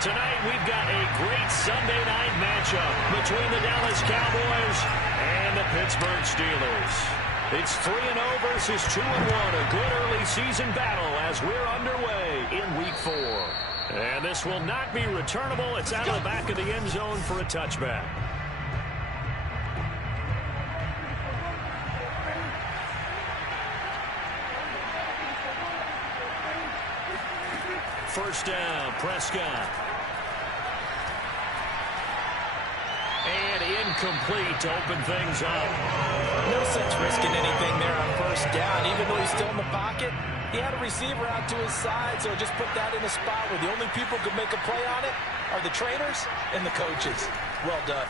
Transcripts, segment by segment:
Tonight, we've got a great Sunday night matchup between the Dallas Cowboys and the Pittsburgh Steelers. It's 3-0 versus 2-1, a good early season battle as we're underway in Week 4. And this will not be returnable. It's out of the back of the end zone for a touchback. First down, Prescott. And incomplete to open things up. No sense risking anything there on first down. Even though he's still in the pocket, he had a receiver out to his side, so just put that in a spot where the only people who could make a play on it are the trainers and the coaches. Well done.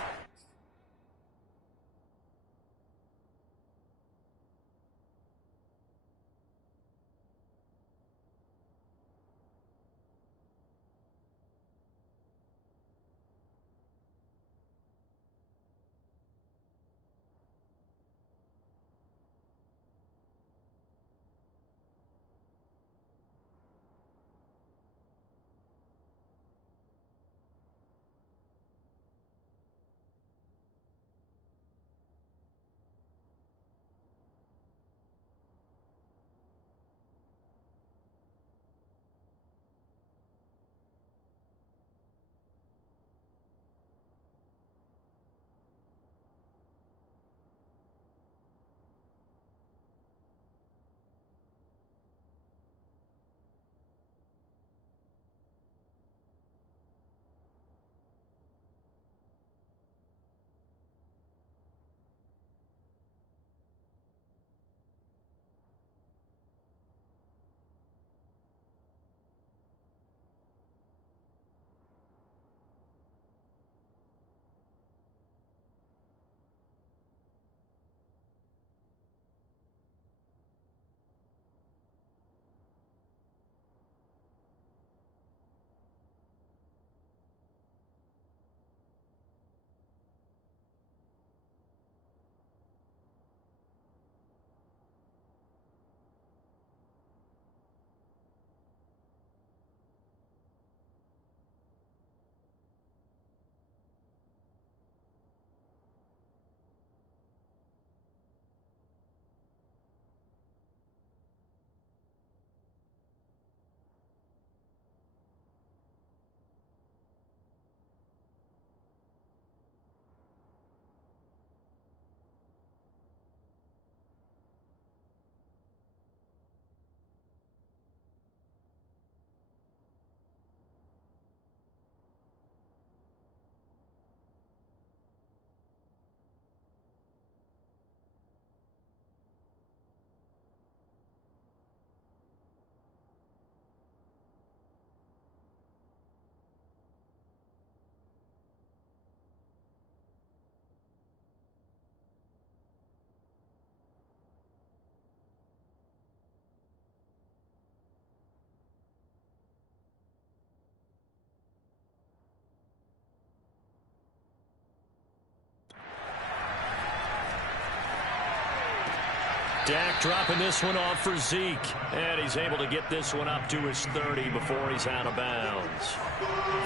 Dak dropping this one off for Zeke. And he's able to get this one up to his 30 before he's out of bounds.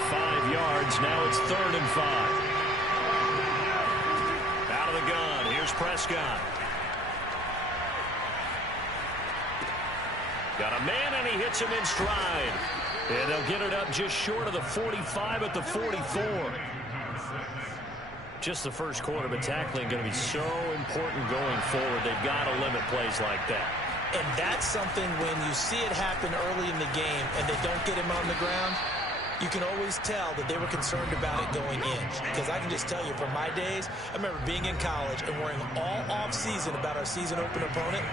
5 yards. Now it's 3rd and 5. Out of the gun. Here's Prescott. Got a man, and he hits him in stride. And they'll get it up just short of the 45 at the 44. Just the first quarter, but tackling going to be so important going forward. They've got to limit plays like that. And that's something when you see it happen early in the game and they don't get him on the ground, you can always tell that they were concerned about it going in. Because I can just tell you from my days, I remember being in college and worrying all off-season about our season open opponent,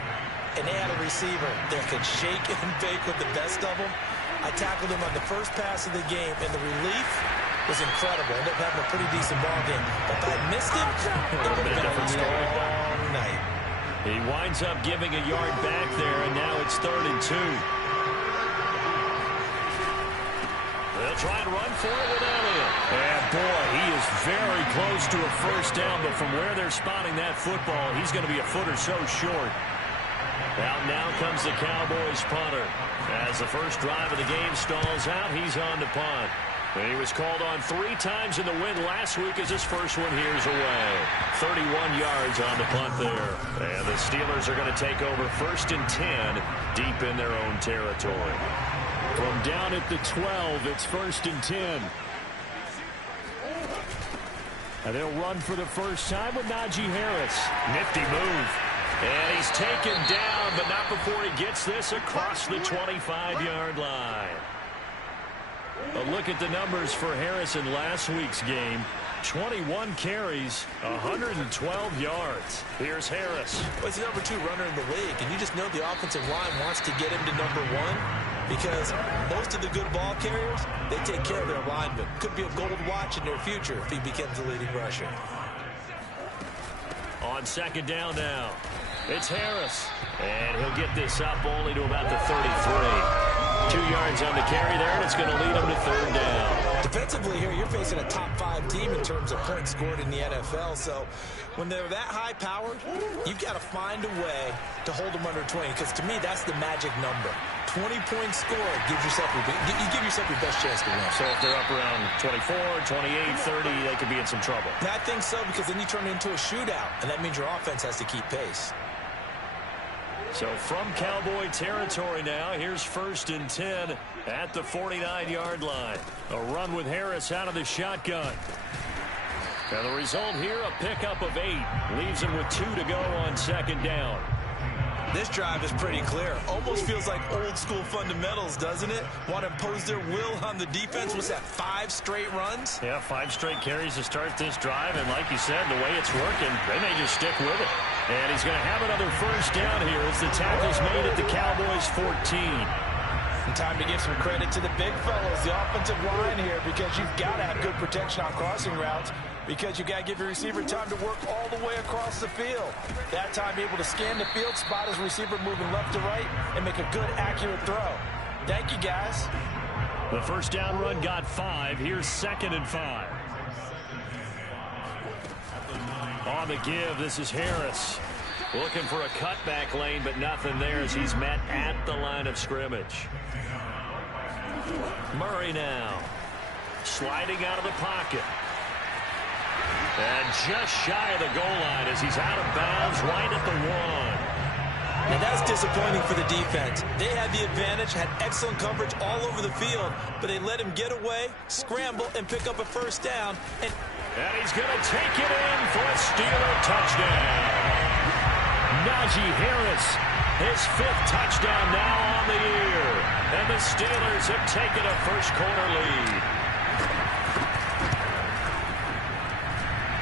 and they had a receiver that could shake and bake with the best of them. I tackled him on the first pass of the game, and the relief was incredible. Ended up having a pretty decent ball game. But if I missed him, it would have been a long night. He winds up giving a yard back there, and now it's 3rd and 2. They'll try and run for it with Elliott. And, boy, he is very close to a first down, but from where they're spotting that football, he's going to be a foot or so short. Out now comes the Cowboys punter. As the first drive of the game stalls out, he's on to punt. He was called on 3 times in the win last week as his first one here's away. 31 yards on the punt there. And the Steelers are going to take over 1st and 10 deep in their own territory. From down at the 12, it's 1st and 10. And they'll run for the first time with Najee Harris. Nifty move. And he's taken down, but not before he gets this across the 25-yard line. A look at the numbers for Harris in last week's game. 21 carries, 112 yards. Here's Harris. Well, he's the number 2 runner in the league, and you just know the offensive line wants to get him to number 1 because most of the good ball carriers, they take care of their linemen. Could be a gold watch in their future if he becomes the leading rusher. On 2nd down now, it's Harris. And he'll get this up only to about the 33. 2 yards on the carry there, and it's going to lead him to 3rd down. Defensively here, you're facing a top 5 team in terms of points scored in the NFL. So when they're that high-powered, you've got to find a way to hold them under 20, because to me, that's the magic number. 20 points scored gives yourself you give yourself your best chance to win. So if they're up around 24, 28, 30, they could be in some trouble. I think so, because then you turn it into a shootout, and that means your offense has to keep pace. So from Cowboy territory now, here's 1st and 10 at the 49-yard line. A run with Harris out of the shotgun. And the result here, a pickup of 8. Leaves him with 2 to go on 2nd down. This drive is pretty clear. Almost feels like old-school fundamentals, doesn't it? Want to impose their will on the defense. Was that 5 straight runs? Yeah, 5 straight carries to start this drive. And like you said, the way it's working, they may just stick with it. And he's going to have another 1st down here as the tackle's made at the Cowboys 14. And time to give some credit to the big fellas, the offensive line here, because you've got to have good protection on crossing routes, because you've got to give your receiver time to work all the way across the field. That time, be able to scan the field, spot his receiver moving left to right, and make a good, accurate throw. Thank you, guys. The 1st down run got 5. Here's 2nd and 5. On the give, this is Harris. Looking for a cutback lane, but nothing there as he's met at the line of scrimmage. Murray now. Sliding out of the pocket. And just shy of the goal line as he's out of bounds right at the 1. Now that's disappointing for the defense. They had the advantage, had excellent coverage all over the field, but they let him get away, scramble, and pick up a 1st down. And he's going to take it in for a Steeler touchdown. Najee Harris, his 5th touchdown now on the year. And the Steelers have taken a first-quarter lead.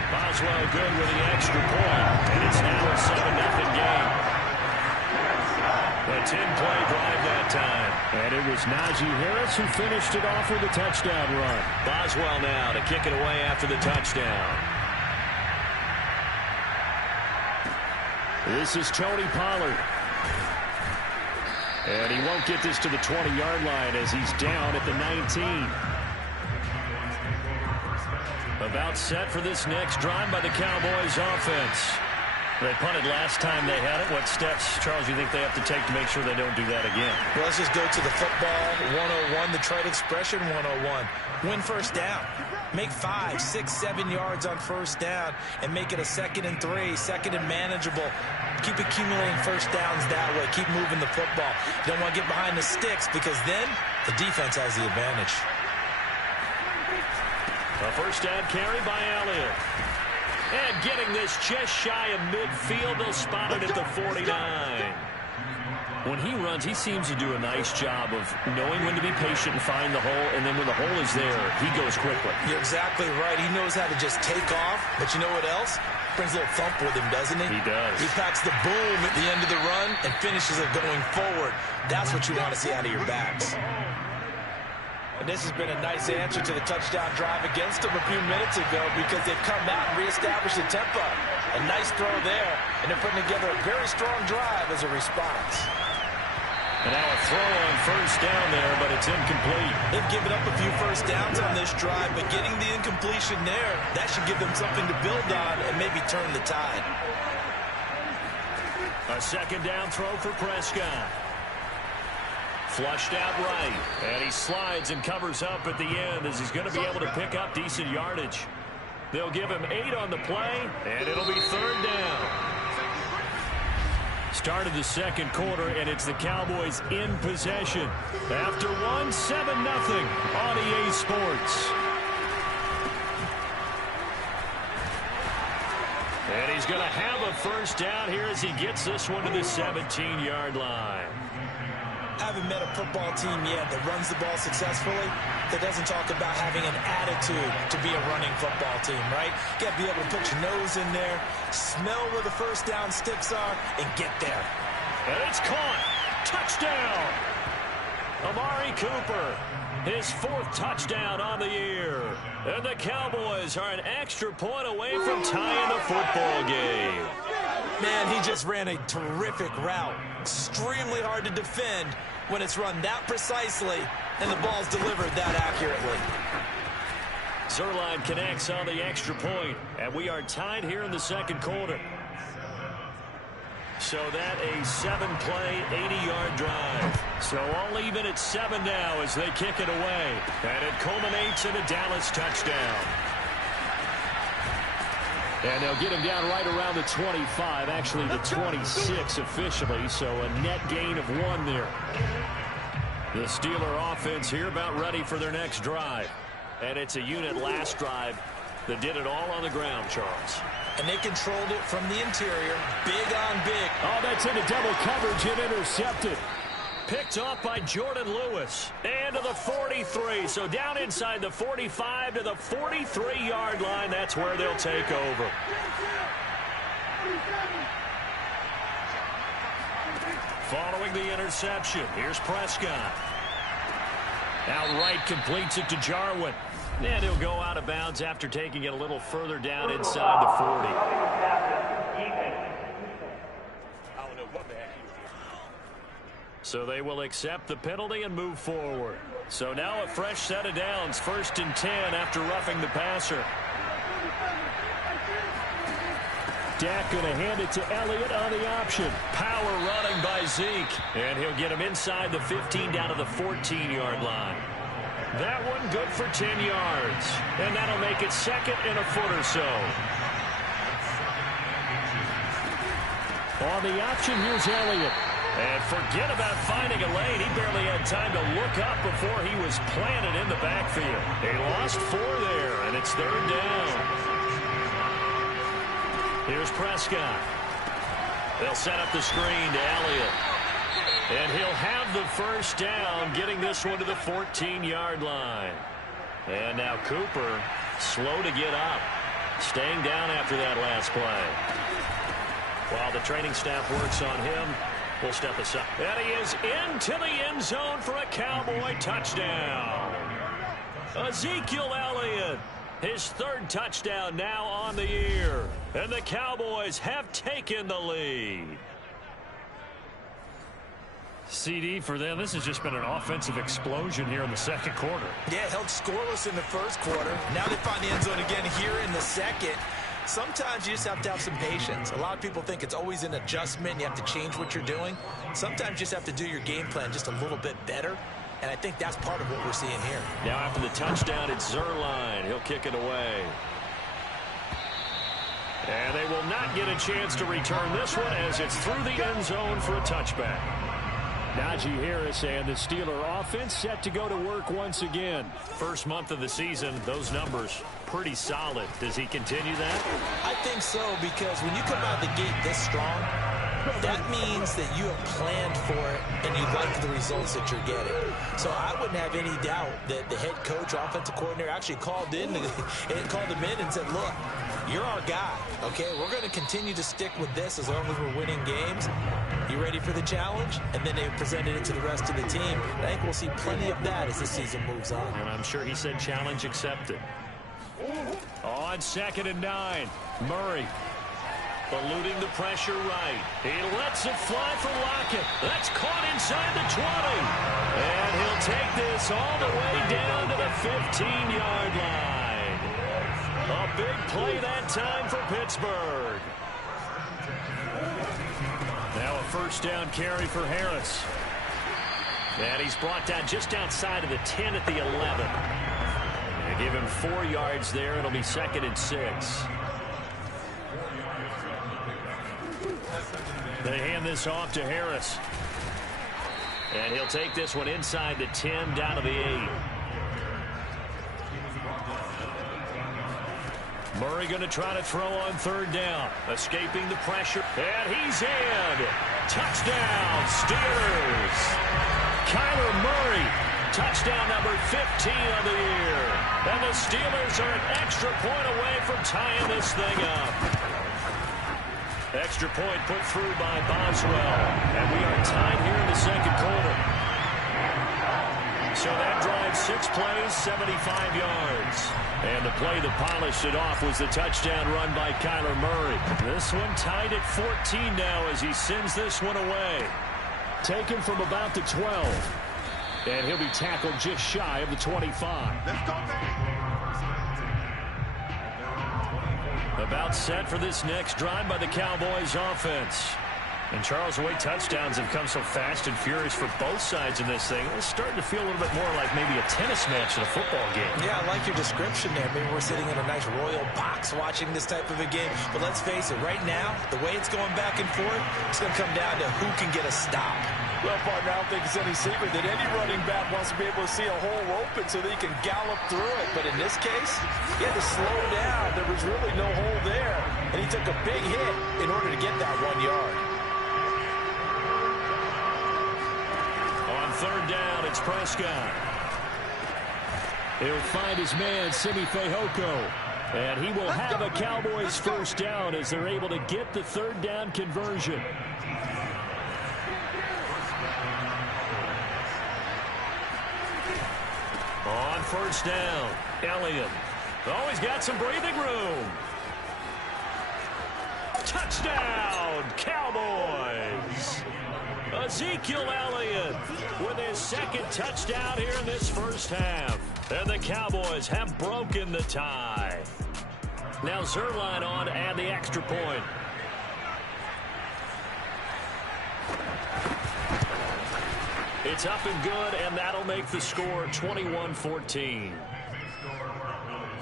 Boswell good with the extra point, and it's now a 7-0 game. A 10-play drive that time. And it was Najee Harris who finished it off with a touchdown run. Boswell now to kick it away after the touchdown. This is Tony Pollard. And he won't get this to the 20-yard line as he's down at the 19. About set for this next drive by the Cowboys offense. They punted last time they had it. What steps, Charles, you think they have to take to make sure they don't do that again? Well, let's just go to the football 101, the trade expression 101. Win 1st down. Make 5, 6, 7 yards on 1st down and make it a 2nd and 3, 2nd and manageable. Keep accumulating 1st downs that way. Keep moving the football. You don't want to get behind the sticks because then the defense has the advantage. A 1st down carry by Elliott. And getting this just shy of midfield, they'll spot it at the 49. When he runs, he seems to do a nice job of knowing when to be patient and find the hole, and then when the hole is there, he goes quickly. You're exactly right. He knows how to just take off, but you know what else? Brings a little thump with him, doesn't he? He does. He packs the boom at the end of the run and finishes it going forward. That's what you want to see out of your backs. And this has been a nice answer to the touchdown drive against them a few minutes ago because they've come out and reestablished the tempo. A nice throw there, and they're putting together a very strong drive as a response. And now a throw on 1st down there, but it's incomplete. They've given up a few 1st downs on this drive, but getting the incompletion there, that should give them something to build on and maybe turn the tide. A 2nd down throw for Prescott. Flushed out right. And he slides and covers up at the end as he's going to be able to pick up decent yardage. They'll give him 8 on the play, and it'll be 3rd down. Start of the second quarter, and it's the Cowboys in possession. After 1, 7-0 on EA Sports. And he's going to have a first down here as he gets this one to the 17-yard line. I haven't met a football team yet that runs the ball successfully that doesn't talk about having an attitude to be a running football team, right? You got to be able to put your nose in there, smell where the first down sticks are, and get there. And it's caught. Touchdown. Amari Cooper, his 4th touchdown on the year. And the Cowboys are an extra point away from tying the football game. Man, he just ran a terrific route. Extremely hard to defend when it's run that precisely and the ball's delivered that accurately. Zerline connects on the extra point, and we are tied here in the second quarter. So that a 7-play, 80-yard drive. So all even at 7 now as they kick it away. And it culminates in a Dallas touchdown. And they'll get him down right around the 25, actually the 26 officially, so a net gain of 1 there. The Steeler offense here about ready for their next drive. And it's a unit last drive that did it all on the ground, Charles. And they controlled it from the interior, big on big. Oh, that's into double coverage and intercepted. Picked off by Jordan Lewis. And to the 43. So down inside the 45 to the 43-yard line. That's where they'll take over. Following the interception, here's Prescott. Outright completes it to Jarwin. And he'll go out of bounds after taking it a little further down inside the 40. So they will accept the penalty and move forward. So now a fresh set of downs, 1st and 10 after roughing the passer. Dak going to hand it to Elliott on the option. Power running by Zeke. And he'll get him inside the 15 down to the 14-yard line. That one good for 10 yards. And that'll make it 2nd and a foot or so. On the option, here's Elliott. And forget about finding a lane. He barely had time to look up before he was planted in the backfield. They lost 4 there, and it's 3rd down. Here's Prescott. They'll set up the screen to Elliott. And he'll have the first down, getting this one to the 14-yard line. And now Cooper, slow to get up, staying down after that last play. While the training staff works on him, we'll step aside. And he is into the end zone for a Cowboy touchdown. Ezekiel Elliott, his 3rd touchdown now on the year. And the Cowboys have taken the lead. CD for them, this has just been an offensive explosion here in the second quarter. Yeah, held scoreless in the first quarter. Now they find the end zone again here in the second. Sometimes you just have to have some patience. A lot of people think it's always an adjustment. You have to change what you're doing. Sometimes you just have to do your game plan just a little bit better. And I think that's part of what we're seeing here. Now after the touchdown, it's Zerline. He'll kick it away. And they will not get a chance to return this one as it's through the end zone for a touchback. Najee Harris and the Steeler offense set to go to work once again. First month of the season, those numbers pretty solid. Does he continue that? I think so, because when you come out of the gate this strong, that means that you have planned for it and you like the results that you're getting. So I wouldn't have any doubt that the head coach or offensive coordinator actually called him in and said, look, you're our guy, okay? We're going to continue to stick with this as long as we're winning games. You ready for the challenge? And then they presented it to the rest of the team. I think we'll see plenty of that as the season moves on. And I'm sure he said challenge accepted. On 2nd and 9, Murray eluding the pressure right. He lets it fly for Lockett. That's caught inside the 20. And he'll take this all the way down to the 15-yard line. A big play that time for Pittsburgh. Now a first down carry for Harris. And he's brought down just outside of the 10 at the 11. They give him 4 yards there. It'll be 2nd and 6. They hand this off to Harris. And he'll take this one inside the 10 down to the 8. Murray going to try to throw on 3rd down. Escaping the pressure. And he's in. Touchdown, Steelers. Kyler Murray. Touchdown number 15 of the year. And the Steelers are an extra point away from tying this thing up. Extra point put through by Boswell. And we are tied here in the 2nd quarter. So that drive 6 plays, 75 yards. And the play that polished it off was the touchdown run by Kyler Murray. This one tied at 14 now as he sends this one away. Taken from about the 12. And he'll be tackled just shy of the 25. Let's go, man. About set for this next drive by the Cowboys offense. And Charles, the way touchdowns have come so fast and furious for both sides in this thing, it's starting to feel a little bit more like maybe a tennis match in a football game. Yeah, I like your description there. Maybe we're sitting in a nice royal box watching this type of a game. But let's face it, right now, the way it's going back and forth, it's going to come down to who can get a stop. Well, partner, I don't think it's any secret that any running back wants to be able to see a hole open so that he can gallop through it. But in this case, he had to slow down. There was really no hole there. And he took a big hit in order to get that 1 yard. On 3rd down, it's Prescott. He'll find his man, Simi Fehoko. And he will have a Cowboys 1st down as they're able to get the 3rd down conversion. On 1st down, Elliott. Oh, he's got some breathing room. Touchdown, Cowboys. Ezekiel Elliott with his 2nd touchdown here in this 1st half. And the Cowboys have broken the tie. Now Zerline on to add the extra point. It's up and good, and that'll make the score 21-14.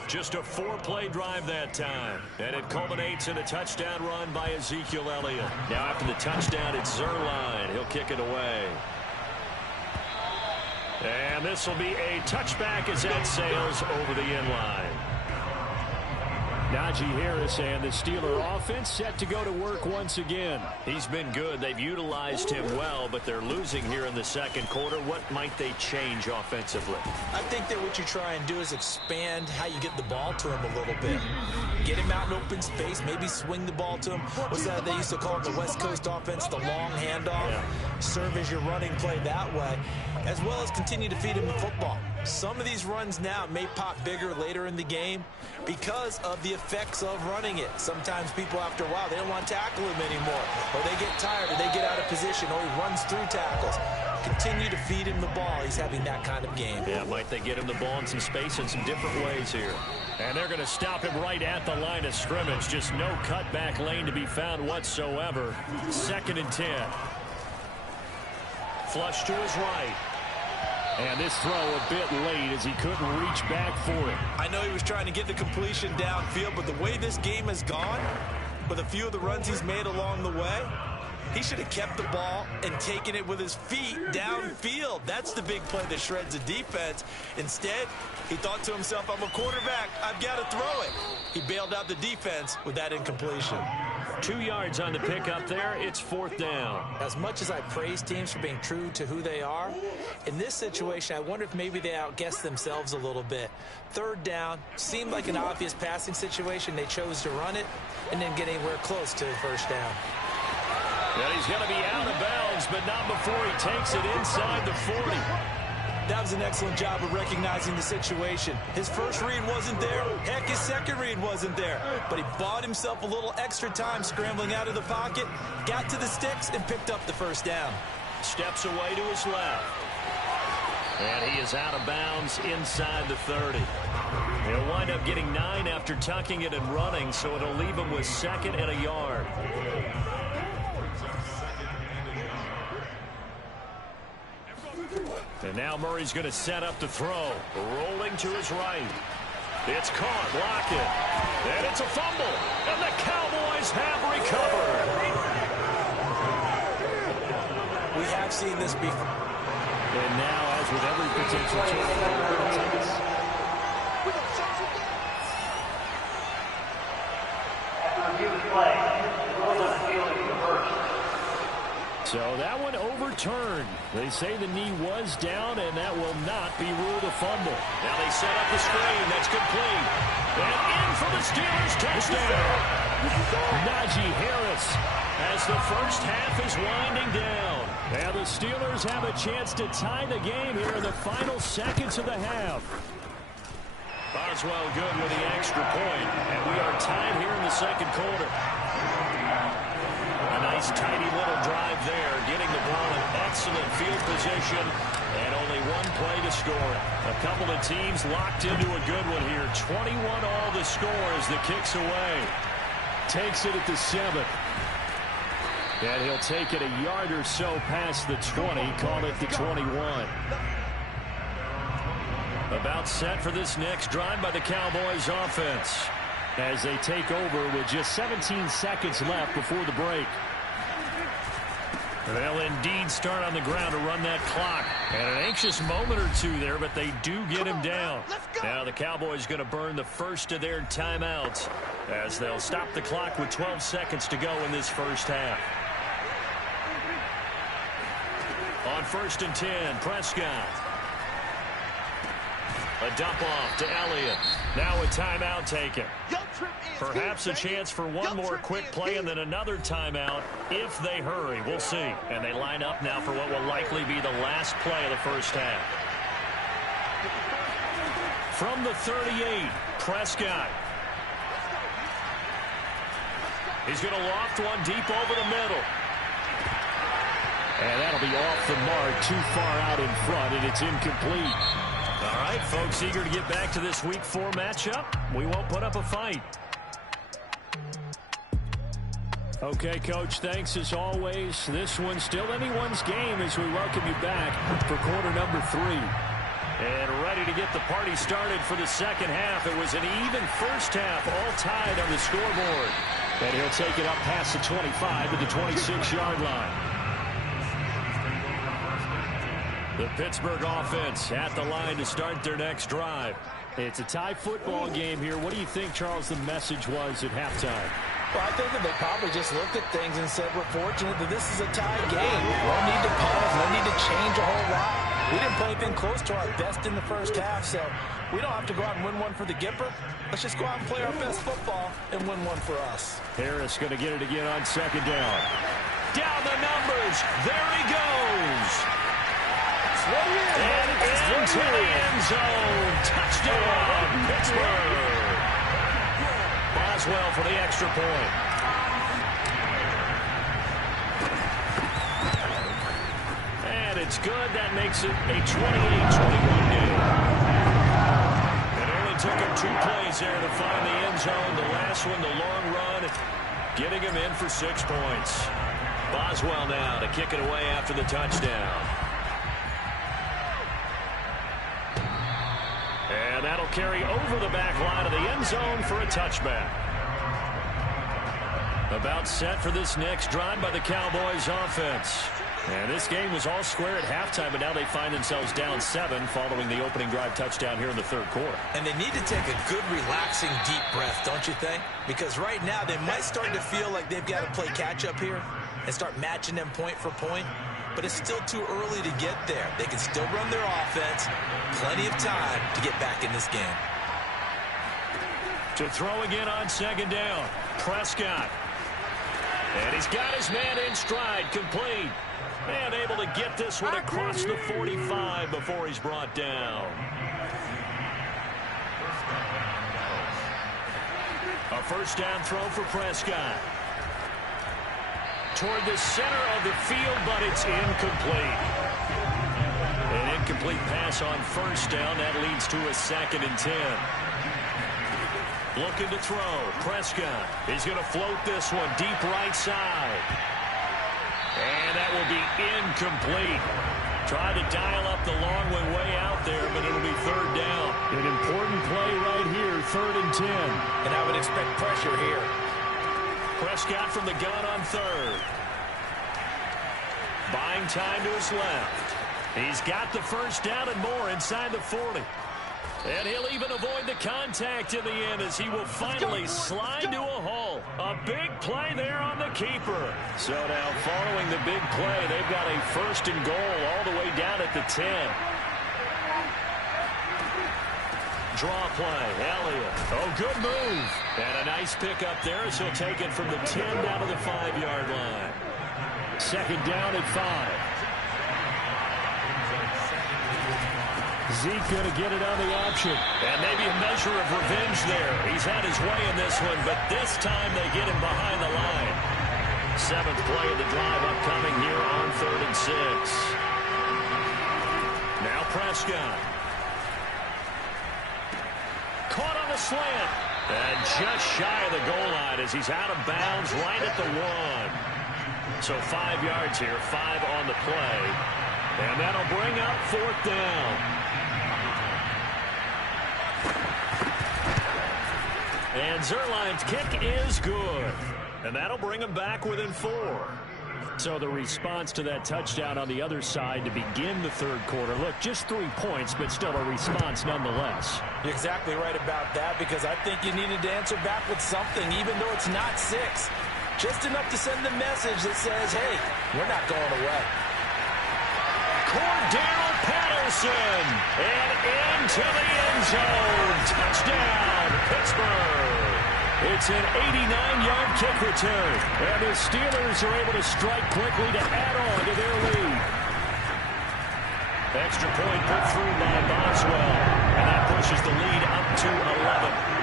Just a 4-play drive that time. And it culminates in a touchdown run by Ezekiel Elliott. Now after the touchdown, it's Zerline. He'll kick it away. And this will be a touchback as that sails over the end line. Najee Harris and the Steeler offense set to go to work once again. He's been good. They've utilized him well, but they're losing here in the 2nd quarter. What might they change offensively? I think that what you try and do is expand how you get the ball to him a little bit. Get him out in open space, maybe swing the ball to him. What's that they used to call it, the West Coast offense, the long handoff? Yeah. Serve as your running play that way, as well as continue to feed him the football. Some of these runs now may pop bigger later in the game because of the effects of running it. Sometimes people, after a while, they don't want to tackle him anymore, or they get tired, or they get out of position, or he runs through tackles. Continue to feed him the ball. He's having that kind of game. Yeah, might they get him the ball in some space in some different ways here. And they're going to stop him right at the line of scrimmage. Just no cutback lane to be found whatsoever. 2nd and 10. Flush to his right. And this throw a bit late as he couldn't reach back for it. I know he was trying to get the completion downfield, but the way this game has gone, with a few of the runs he's made along the way, he should have kept the ball and taken it with his feet downfield. That's the big play that shreds the defense. Instead, he thought to himself, I'm a quarterback, I've got to throw it. He bailed out the defense with that incompletion. 2 yards on the pickup there. It's 4th down. As much as I praise teams for being true to who they are, in this situation, I wonder if maybe they outguessed themselves a little bit. 3rd down seemed like an obvious passing situation. They chose to run it and didn't get anywhere close to the 1st down. And he's going to be out of bounds, but not before he takes it inside the 40. That was an excellent job of recognizing the situation. His first read wasn't there. Heck, his second read wasn't there. But he bought himself a little extra time scrambling out of the pocket, got to the sticks, and picked up the 1st down. Steps away to his left. And he is out of bounds inside the 30. He'll wind up getting 9 after tucking it and running, so it'll leave him with 2nd and a yard. And now Murray's going to set up to throw. Rolling to his right. It's caught. Lockett. And it's a fumble. And the Cowboys have recovered. We have seen this before. And now, as with every potential turnover, so that one overturned. They say the knee was down, and that will not be ruled a fumble. Now they set up the screen. That's complete. And in for the Steelers touchdown. Najee Harris as the first half is winding down. And the Steelers have a chance to tie the game here in the final seconds of the half. Boswell good with the extra point, and we are tied here in the second quarter. A nice tidy little drive there, getting the ball in excellent field position, and only one play to score it. A couple of teams locked into a good one here. 21 all the score as the kick's away. Takes it at the 7. And he'll take it a yard or so past the 20, call it the 21. About set for this next drive by the Cowboys offense as they take over with just 17 seconds left before the break. They'll indeed start on the ground to run that clock. And an anxious moment or two there, but they do get him down. Now the Cowboys going to burn the first of their timeouts as they'll stop the clock with 12 seconds to go in this first half. On 1st and 10, Prescott. A dump off to Elliott. Now a timeout taken. Perhaps a chance for one more quick play and then another timeout if they hurry. We'll see. And they line up now for what will likely be the last play of the first half. From the 38, Prescott. He's going to loft one deep over the middle. And that'll be off the mark, too far out in front, and it's incomplete. All right, folks, eager to get back to this Week 4 matchup. We won't put up a fight. Okay, Coach, thanks as always. This one's still anyone's game as we welcome you back for quarter number 3. And ready to get the party started for the second half. It was an even first half, all tied on the scoreboard. And he'll take it up past the 25 to the 26-yard line. The Pittsburgh offense at the line to start their next drive. It's a tie football game here. What do you think, Charles, the message was at halftime? Well, I think that they probably just looked at things and said, we're fortunate that this is a tie game. No need to pause, no need to change a whole lot. We didn't play anything close to our best in the first half, so we don't have to go out and win one for the Gipper. Let's just go out and play our best football and win one for us. Harris going to get it again on second down. Down the numbers. There he goes. And into the end zone. Touchdown, Pittsburgh. Boswell for the extra point. And it's good. That makes it a 28-21 game. It only took him 2 plays there to find the end zone. The last one, the long run, getting him in for 6 points. Boswell now to kick it away after the touchdown. And that'll carry over the back line of the end zone for a touchback. About set for this next drive by the Cowboys offense. And this game was all square at halftime, but now they find themselves down 7 following the opening drive touchdown here in the third quarter. And they need to take a good, relaxing, deep breath, don't you think? Because right now they might start to feel like they've got to play catch-up here and start matching them point for point. But it's still too early to get there. They can still run their offense. Plenty of time to get back in this game. To throw again on second down. Prescott. And he's got his man in stride, complete. And able to get this one across the 45 before he's brought down. A first down throw for Prescott. Toward the center of the field, but it's incomplete. An incomplete pass on first down. That leads to a 2nd and 10. Looking to throw. Prescott. He's going to float this one deep right side. And that will be incomplete. Tried to dial up the long one way out there, but it'll be third down. An important play right here, 3rd and 10. And I would expect pressure here. Prescott from the gun on 3rd. Buying time to his left. He's got the first down and more inside the 40. And he'll even avoid the contact in the end as he will finally slide to a hole. A big play there on the keeper. So now following the big play, they've got a 1st and goal all the way down at the 10. Draw play, Elliott. Oh, good move. And a nice pick up there as he'll take it from the 10 down to the 5-yard line. 2nd down at 5. Zeke going to get it on the option. And maybe a measure of revenge there. He's had his way in this one, but this time they get him behind the line. 7th play of the drive upcoming here on 3rd and 6. Now Prescott. Caught on the slant. And just shy of the goal line as he's out of bounds right at the 1. So 5 yards here, 5 on the play. And that'll bring up 4th down. And Zerline's kick is good. And that'll bring him back within 4. So the response to that touchdown on the other side to begin the 3rd quarter. Look, just 3 points, but still a response nonetheless. You're exactly right about that because I think you needed to answer back with something, even though it's not 6. Just enough to send the message that says, hey, we're not going away. Cordell Patterson, and into the end zone. Touchdown, Pittsburgh. It's an 89-yard kick return, and the Steelers are able to strike quickly to add on to their lead. Extra point put through by Boswell, and that pushes the lead up to 11.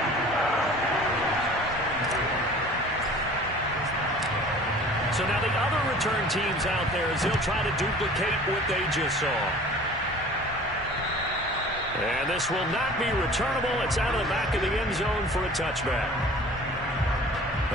So now the other return teams out there as they'll try to duplicate what they just saw. And this will not be returnable. It's out of the back of the end zone for a touchback.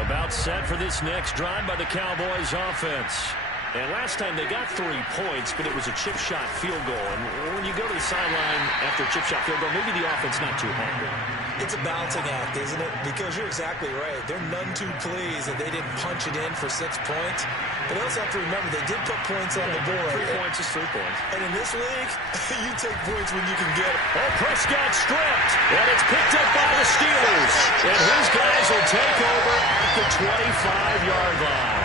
About set for this next drive by the Cowboys offense. And last time they got 3 points, but it was a chip shot field goal. And when you go to the sideline after a chip shot field goal, maybe the offense not too hungry. It's a balancing act, isn't it? Because you're exactly right. They're none too pleased that they didn't punch it in for 6 points. But they also have to remember they did put points on the board. 3 points is 3 points. And in this league, you take points when you can get them. Oh, Prescott stripped. And it's picked up by the Steelers. And his guys will take over at the 25-yard line.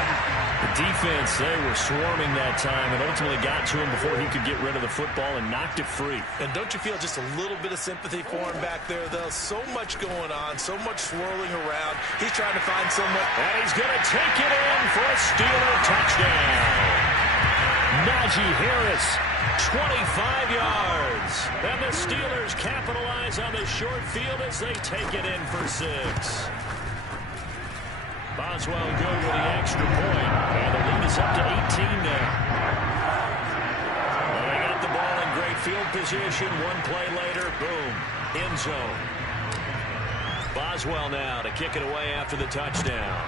The defense, they were swarming that time and ultimately got to him before he could get rid of the football and knocked it free. And don't you feel just a little bit of sympathy for him back there, though? So much going on, so much swirling around. He's trying to find someone. And he's going to take it in for a Steeler touchdown. Najee Harris, 25 yards. And the Steelers capitalize on the short field as they take it in for 6. Boswell good with the extra point. And the lead is up to 18 now. Well, they got the ball in great field position. 1 play later, boom, end zone. Boswell now to kick it away after the touchdown.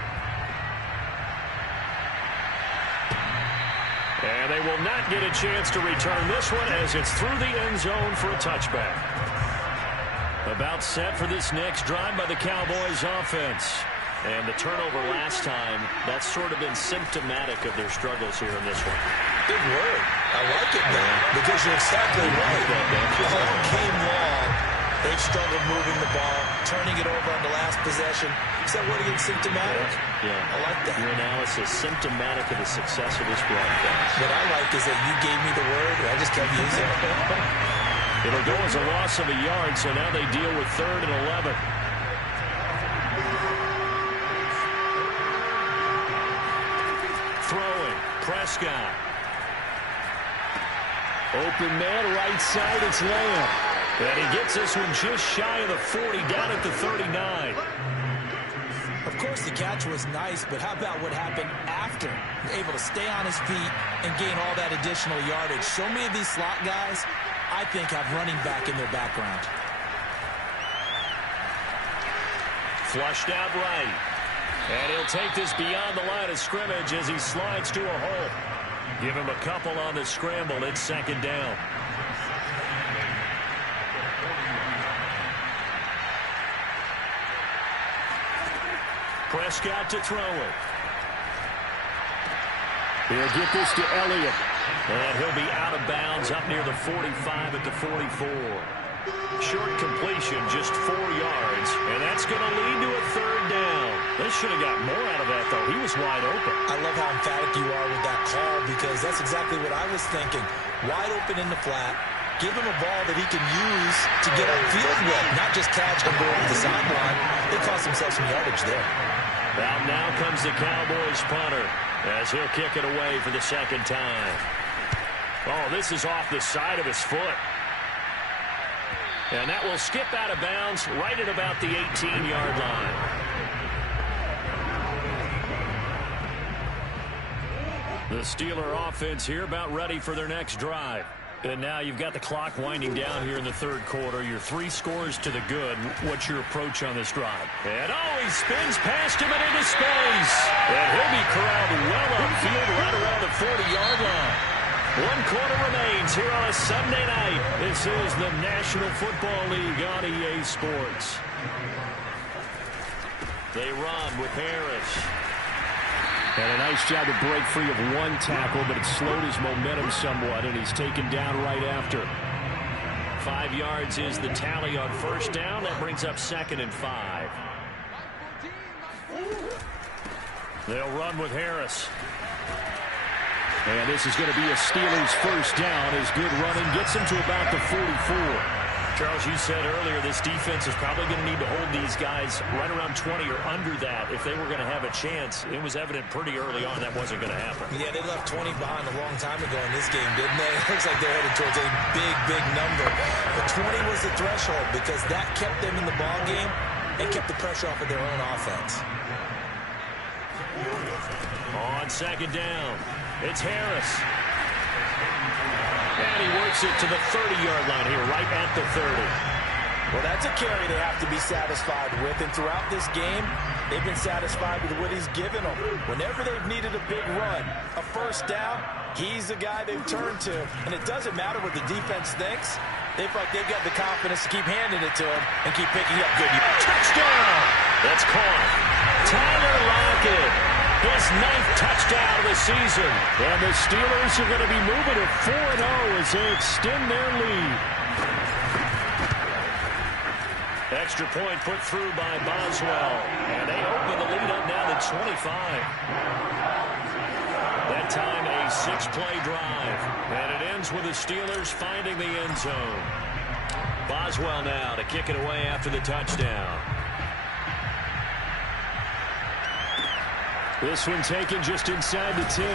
And they will not get a chance to return this one as it's through the end zone for a touchback. About set for this next drive by the Cowboys offense. And the turnover last time, that's sort of been symptomatic of their struggles here in this one. Big word. I like it now because you're exactly right. The whole game long, they've struggled moving the ball, turning it over on the last possession. Is that word again, symptomatic? Yeah. I like that. Your analysis, symptomatic of the success of this broadcast. What I like is that you gave me the word, and I just kept using it. It'll go as a loss of a yard, so now they deal with 3rd and 11. Throwing, Prescott. Open man, right side, it's Lamb. And he gets this one just shy of the 40, down at the 39. Of course, the catch was nice, but how about what happened after? Able to stay on his feet and gain all that additional yardage. So many of these slot guys, I think, have running back in their background. Flushed out right. And he'll take this beyond the line of scrimmage as he slides to a hole. Give him a couple on the scramble. It's second down. Prescott to throw it. He'll get this to Elliott. And he'll be out of bounds up near the 45 at the 44. Short completion, just 4 yards. And that's going to lead to a third down. They should have got more out of that, though. He was wide open. I love how emphatic you are with that call because that's exactly what I was thinking. Wide open in the flat. Give him a ball that he can use to get upfield with, not just catch and go over the sideline. They cost themselves some yardage there. Well, now comes the Cowboys punter as he'll kick it away for the second time. Oh, this is off the side of his foot. And that will skip out of bounds right at about the 18-yard line. The Steeler offense here about ready for their next drive. And now you've got the clock winding down here in the third quarter. Your 3 scores to the good. What's your approach on this drive? And he spins past him and into space. And he'll be corralled well upfield right around the 40-yard line. 1 quarter remains here on a Sunday night. This is the National Football League on EA Sports. They run with Harris. And a nice job to break free of 1 tackle, but it slowed his momentum somewhat, and he's taken down right after. 5 yards is the tally on first down. That brings up 2nd and 5. They'll run with Harris. And this is going to be a Steelers first down as good running gets him to about the 44. Charles, you said earlier this defense is probably going to need to hold these guys right around 20 or under that if they were going to have a chance. It was evident pretty early on that wasn't going to happen. Yeah, they left 20 behind a long time ago in this game, didn't they? It looks like they're headed towards a big, big number. But 20 was the threshold because that kept them in the ball game and kept the pressure off of their own offense. On second down, it's Harris. And he works it to the 30-yard line here, right at the 30. Well, that's a carry they have to be satisfied with. And throughout this game, they've been satisfied with what he's given them. Whenever they've needed a big run, a first down, he's the guy they've turned to. And it doesn't matter what the defense thinks. They feel like they've got the confidence to keep handing it to him and keep picking up good. Touchdown! That's caught. Tyler Lockett. His 9th touchdown of the season. And the Steelers are going to be moving to 4-0 as they extend their lead. Extra point put through by Boswell. And they open the lead up now to 25. That time a 6-play drive. And it ends with the Steelers finding the end zone. Boswell now to kick it away after the touchdown. This one taken just inside the 10.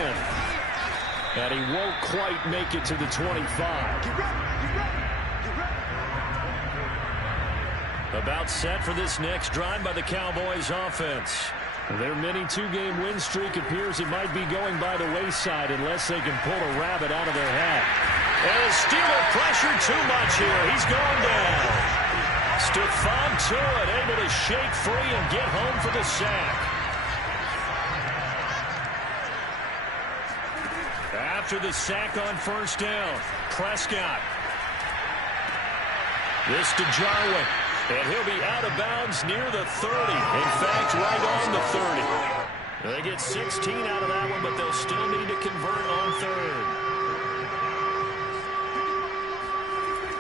And he won't quite make it to the 25. About set for this next drive by the Cowboys offense. Their mini 2-game win streak appears it might be going by the wayside unless they can pull a rabbit out of their hat. And the Steeler pressure too much here. He's going down. Stephon Tuitt able to shake free and get home for the sack. After the sack on first down, Prescott. This to Jarwin. And he'll be out of bounds near the 30. In fact, right on the 30. They get 16 out of that one, but they'll still need to convert on third.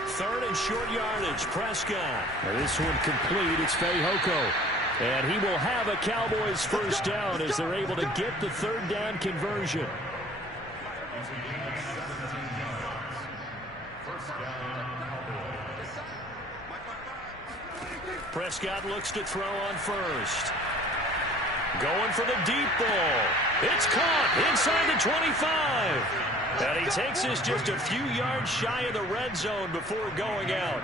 Third and short yardage, Prescott. Now this one complete. It's Fehoko. And he will have a Cowboys first down as they're able to get the third down conversion. Prescott looks to throw on first. Going for the deep ball. It's caught inside the 25. And he takes this just a few yards shy of the red zone before going out.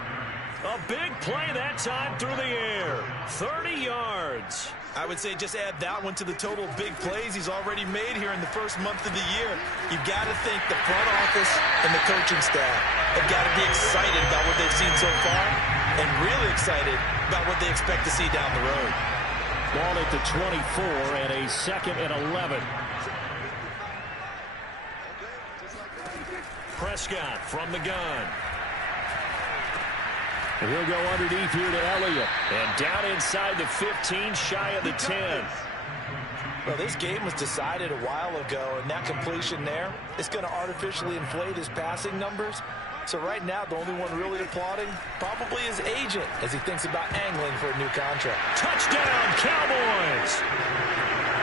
A big play that time through the air. 30 yards. I would say just add that one to the total big plays he's already made here in the first month of the year. You've got to think the front office and the coaching staff have got to be excited about what they've seen so far and really excited about what they expect to see down the road. Ball at the 24 and a 2nd and 11. Prescott from the gun. And he'll go underneath here to Elliott. And down inside the 15, shy of the 10. Well, this game was decided a while ago, and that completion there is going to artificially inflate his passing numbers. So right now, the only one really applauding probably his agent as he thinks about angling for a new contract. Touchdown, Cowboys!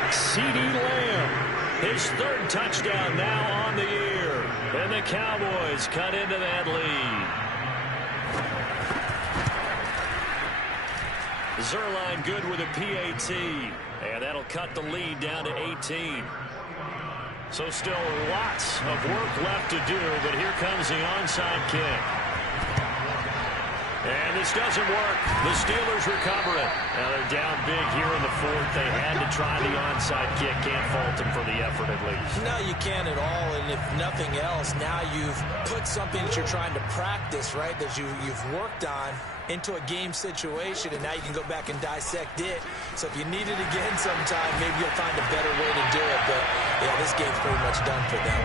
CeeDee Lamb, his third touchdown now on the year. And the Cowboys cut into that lead. Zerline good with a PAT. And that'll cut the lead down to 18. So still lots of work left to do, but here comes the onside kick. And this doesn't work. The Steelers recover it. Now they're down big here in the fourth. They had to try the onside kick. Can't fault them for the effort at least. No, you can't at all. And if nothing else, now you've put something that you're trying to practice, right, that you've worked on into a game situation, and now you can go back and dissect it. So if you need it again sometime, maybe you'll find a better way to do it. But, yeah, this game's pretty much done for them.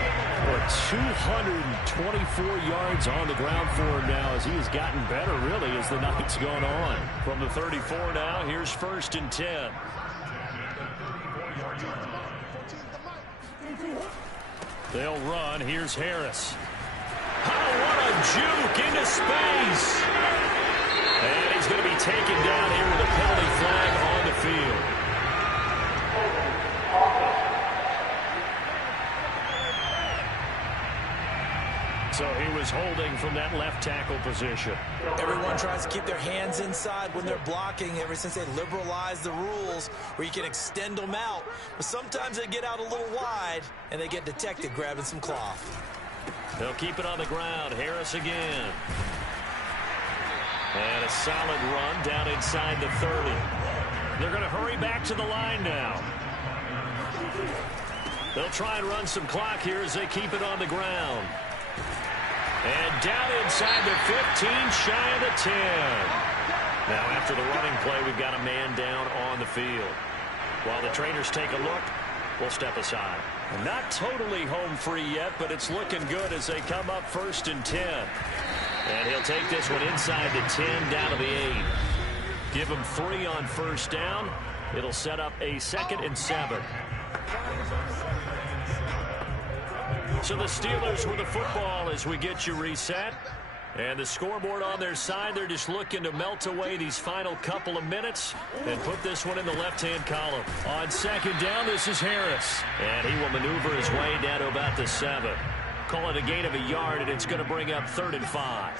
Well, 224 yards on the ground for him now as he has gotten better, really, as the night's gone on. From the 34 now, here's 1st and 10. They'll run. Here's Harris. Oh, what a juke into space. And he's going to be taken down here with a penalty flag on the field. So he was holding from that left tackle position. Everyone tries to keep their hands inside when they're blocking ever since they liberalized the rules where you can extend them out. But sometimes they get out a little wide and they get detected grabbing some cloth. They'll keep it on the ground. Harris again. And a solid run down inside the 30. They're going to hurry back to the line now. They'll try and run some clock here as they keep it on the ground. And down inside the 15, shy of the 10. Now after the running play, we've got a man down on the field. While the trainers take a look, we'll step aside. Not totally home free yet, but it's looking good as they come up 1st and 10. And he'll take this one inside the 10, down to the 8. Give him 3 on 1st down. It'll set up a 2nd and 7. So the Steelers with the football as we get you reset. And the scoreboard on their side, they're just looking to melt away these final couple of minutes and put this one in the left-hand column. On 2nd down, this is Harris. And he will maneuver his way down to about the 7. Call it a gain of a yard, and it's going to bring up 3rd and 5.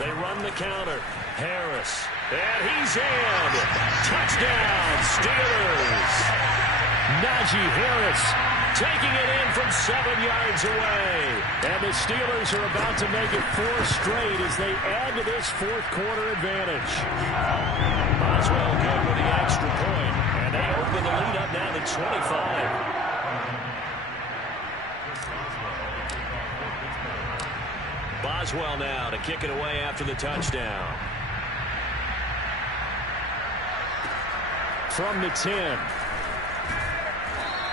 They run the counter. Harris. And he's in. Touchdown, Steelers. Najee Harris taking it in from 7 yards away. And the Steelers are about to make it 4 straight as they add to this 4th quarter advantage. Boswell good with the extra point. And they open the lead up now to 25. Boswell now to kick it away after the touchdown. From the 10.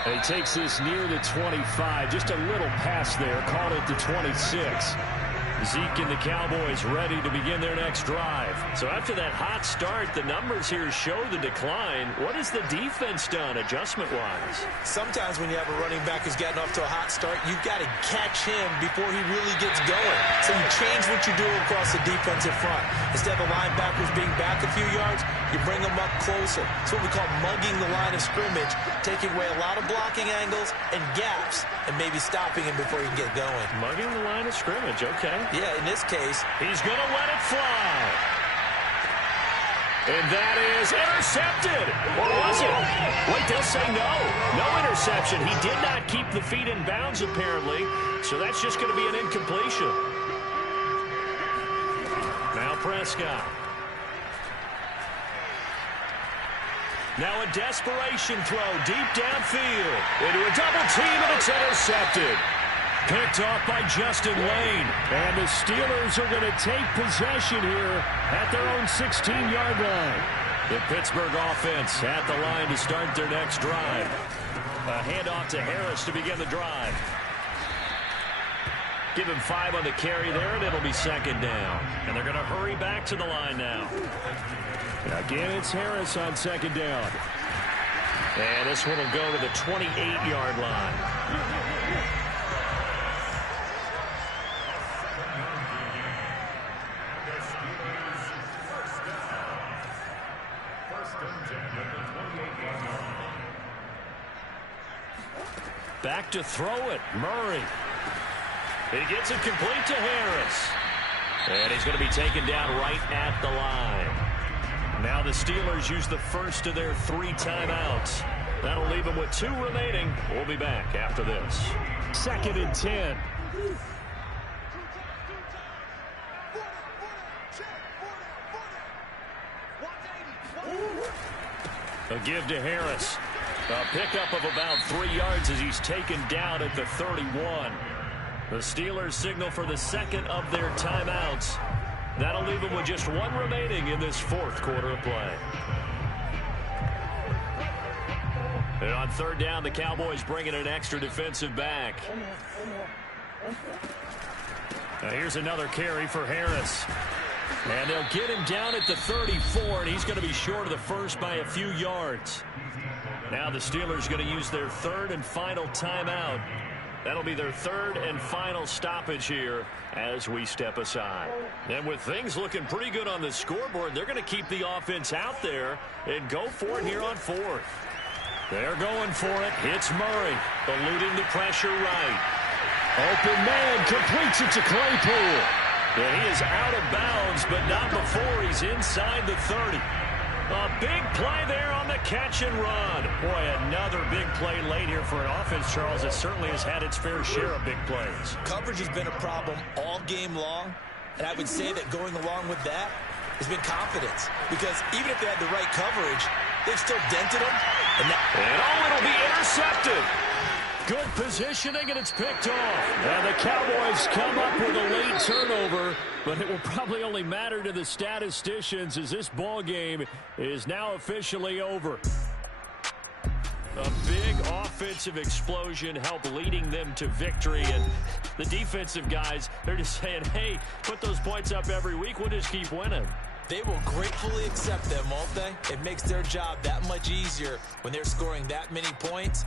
And he takes this near the 25. Just a little pass there. Called it the 26. Zeke and the Cowboys ready to begin their next drive. So after that hot start, the numbers here show the decline. What has the defense done adjustment-wise? Sometimes when you have a running back who's gotten off to a hot start, you've got to catch him before he really gets going. So you change what you do across the defensive front. Instead of the linebackers being back a few yards, you bring them up closer. It's what we call mugging the line of scrimmage, taking away a lot of blocking angles and gaps and maybe stopping him before he can get going. Mugging the line of scrimmage, okay. Yeah, in this case, he's going to let it fly. And that is intercepted. Or was it? Wait, they'll say no. No interception. He did not keep the feet in bounds, apparently. So that's just going to be an incompletion. Now Prescott. Now a desperation throw deep downfield. Into a double team, and it's intercepted. Picked off by Justin Lane. And the Steelers are going to take possession here at their own 16-yard line. The Pittsburgh offense at the line to start their next drive. A handoff to Harris to begin the drive. Give him 5 on the carry there, and it'll be second down. And they're going to hurry back to the line now. Again, it's Harris on second down. And this one will go to the 28-yard line. Back to throw it, Murray. He gets it complete to Harris. And he's going to be taken down right at the line. Now the Steelers use the first of their 3 timeouts. That'll leave them with 2 remaining. We'll be back after this. 2nd and 10. A give to Harris. A pickup of about 3 yards as he's taken down at the 31. The Steelers signal for the second of their timeouts. That'll leave them with just 1 remaining in this 4th quarter of play. And on 3rd down, the Cowboys bring in an extra defensive back. Now here's another carry for Harris. And they'll get him down at the 34, and he's going to be short of the first by a few yards. Now the Steelers going to use their 3rd and final timeout. That'll be their 3rd and final stoppage here as we step aside. And with things looking pretty good on the scoreboard, they're going to keep the offense out there and go for it here on 4th. They're going for it. It's Murray, eluding the pressure right. Open man, completes it to Claypool. And he is out of bounds, but not before he's inside the 30. A big play there on the catch and run. Boy, another big play late here for an offense, Charles, that certainly has had its fair share of big plays. Coverage has been a problem all game long, and I would say that going along with that has been confidence. Because even if they had the right coverage, they've still dented them. And it'll be intercepted. Good positioning, and it's picked off. And the Cowboys come up with a late turnover, but it will probably only matter to the statisticians as this ball game is now officially over. A big offensive explosion helped leading them to victory, and the defensive guys, they're just saying, hey, put those points up every week, we'll just keep winning. They will gratefully accept them, won't they? It makes their job that much easier when they're scoring that many points.